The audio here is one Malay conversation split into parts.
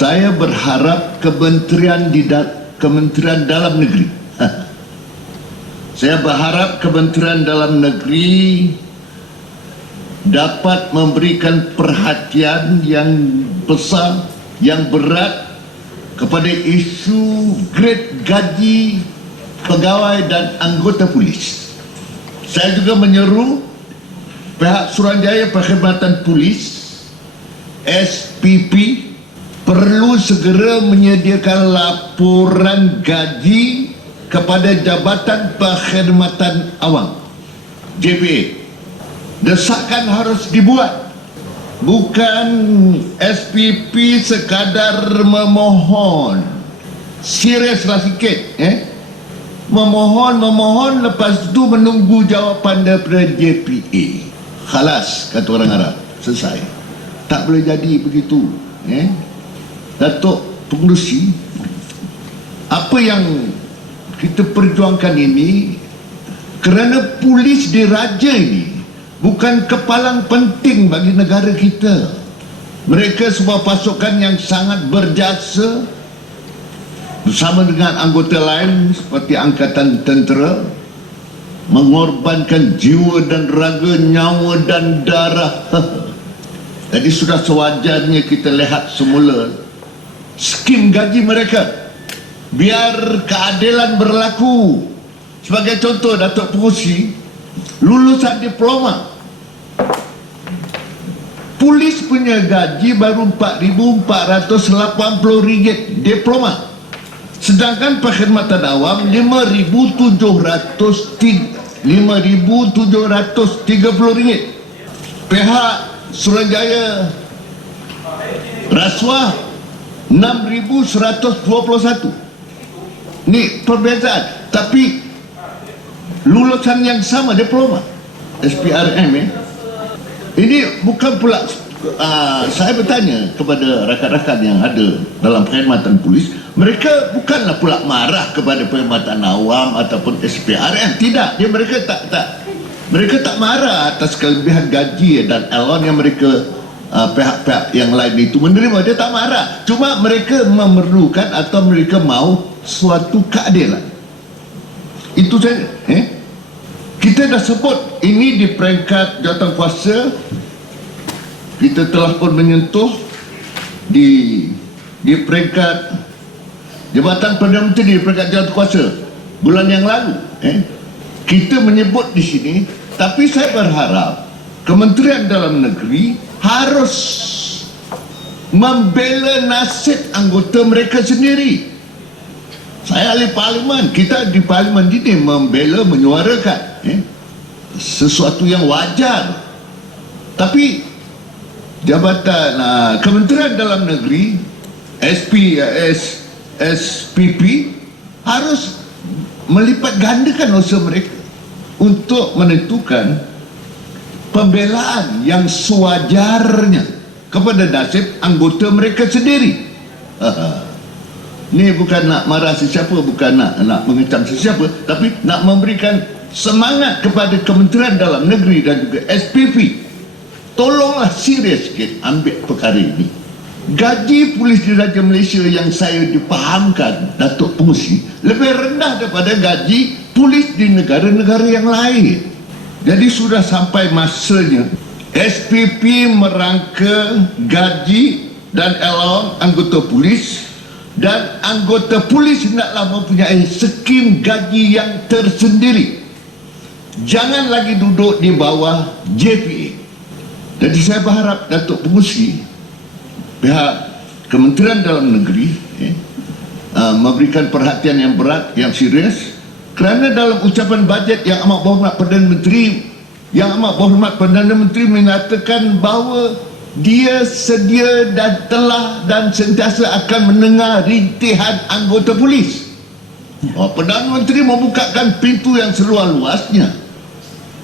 Saya berharap Kementerian Dalam Negeri saya berharap Kementerian Dalam Negeri dapat memberikan perhatian yang besar, yang berat kepada isu grade gaji pegawai dan anggota polis. Saya juga menyeru pihak Suruhanjaya Perkhidmatan Polis SPP perlu segera menyediakan laporan gaji kepada Jabatan Perkhidmatan Awam JPA. Desakan harus dibuat. Bukan SPP sekadar memohon. Seriuslah sikit, memohon lepas itu menunggu jawapan daripada JPA. Khalas, kata orang Arab, selesai. Tak boleh jadi begitu. Datuk Pengerusi, apa yang kita perjuangkan ini kerana polis diraja ini bukan kepalang penting bagi negara kita. Mereka sebuah pasukan yang sangat berjasa bersama dengan anggota lain seperti Angkatan Tentera, mengorbankan jiwa dan raga, nyawa dan darah. Jadi sudah sewajarnya kita lihat semula skim gaji mereka, biar keadilan berlaku. Sebagai contoh, Datuk Pengerusi, lulusan diploma, polis punya gaji baru RM4,480 diploma, sedangkan perkhidmatan awam RM5,730. Pihak Suruhanjaya rasuah RM6,121. Ini perbezaan, tapi lulusan yang sama diploma SPRM. Ini bukan pula saya bertanya kepada rakan-rakan yang ada dalam perkhidmatan polis, mereka bukanlah pula marah kepada perkhidmatan awam ataupun SPRM. Tidak, mereka tak marah atas kelebihan gaji dan elon yang mereka pihak-pihak yang lain itu menerima. Dia tak marah, cuma mereka memerlukan atau mereka mau suatu keadilan. Itu saja. Kita dah sebut ini di peringkat jawatankuasa. Kita telah pun menyentuh di peringkat Jabatan Perdana Menteri, di peringkat jawatankuasa bulan yang lalu. Kita menyebut di sini, tapi saya berharap Kementerian Dalam Negeri harus membela nasib anggota mereka sendiri. Saya ahli parlimen, kita di parlimen ini membela, menyuarakan sesuatu yang wajar. Tapi Jabatan Kementerian Dalam Negeri SPP harus melipat gandakan usaha mereka untuk menentukan pembelaan yang sewajarnya kepada nasib anggota mereka sendiri. Ini bukan nak marah sesiapa, bukan nak mengecam sesiapa, tapi nak memberikan semangat kepada Kementerian Dalam Negeri dan juga SPP. Tolonglah serius sikit ambil perkara ini. Gaji polis diraja Malaysia yang saya dipahamkan, Datuk Pengerusi, lebih rendah daripada gaji polis di negara-negara yang lain. Jadi sudah sampai masanya SPP merangka gaji dan elon anggota polis, dan anggota polis hendaklah mempunyai skim gaji yang tersendiri. Jangan lagi duduk di bawah JPA. Jadi saya berharap Datuk Pengerusi, pihak Kementerian Dalam Negeri memberikan perhatian yang berat, yang serius, kerana dalam ucapan bajet yang amat berhormat Perdana Menteri mengatakan bahawa dia sedia dan telah dan sentiasa akan mendengar rintihan anggota polis. Perdana Menteri membukakan pintu yang seluas-luasnya.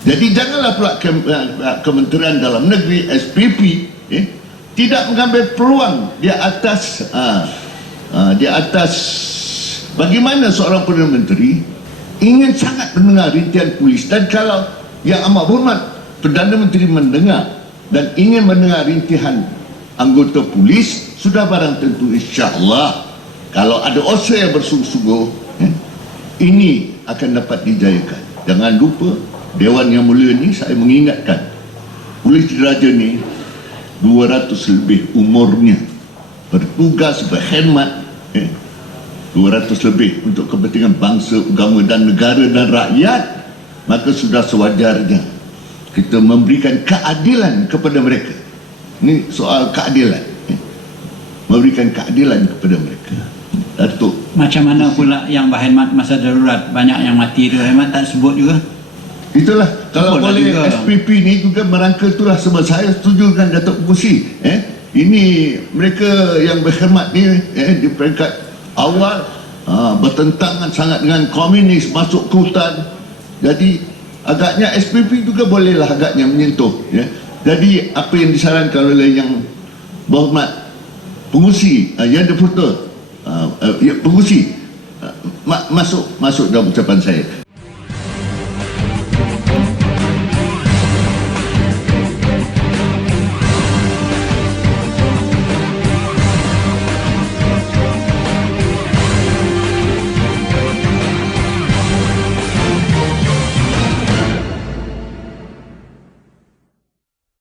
Jadi janganlah pula Kementerian Dalam Negeri SPP tidak mengambil peluang di atas bagaimana seorang Perdana Menteri ingin sangat mendengar rintihan polis, dan kalau yang amat hormat Perdana Menteri mendengar dan ingin mendengar rintihan anggota polis, sudah barang tentu insya-Allah kalau ada usaha yang bersungguh-sungguh, ini akan dapat dijayakan. Jangan lupa, Dewan Yang Mulia ni saya mengingatkan, Polis Diraja ni 200 lebih umurnya, bertugas, berkhidmat 200 lebih untuk kepentingan bangsa, agama dan negara dan rakyat. Maka sudah sewajarnya kita memberikan keadilan kepada mereka. Ini soal keadilan, memberikan keadilan kepada mereka. Datuk, Macam mana pula yang berkhidmat masa darurat? Banyak yang mati tu, khidmat tak sebut juga. itulah kalau Boleh boleh juga. SPP ni juga merangka itulah, sebab saya setuju dengan Datuk Pengerusi. Ini mereka yang berkhidmat ni di peringkat awal bertentangan sangat dengan komunis, masuk ke hutan. Jadi agaknya SPP juga bolehlah agaknya menyentuh. Jadi apa yang disarankan oleh Yang Berhormat Pengerusi, Yang Deputa Pengerusi, masuk dalam ucapan saya.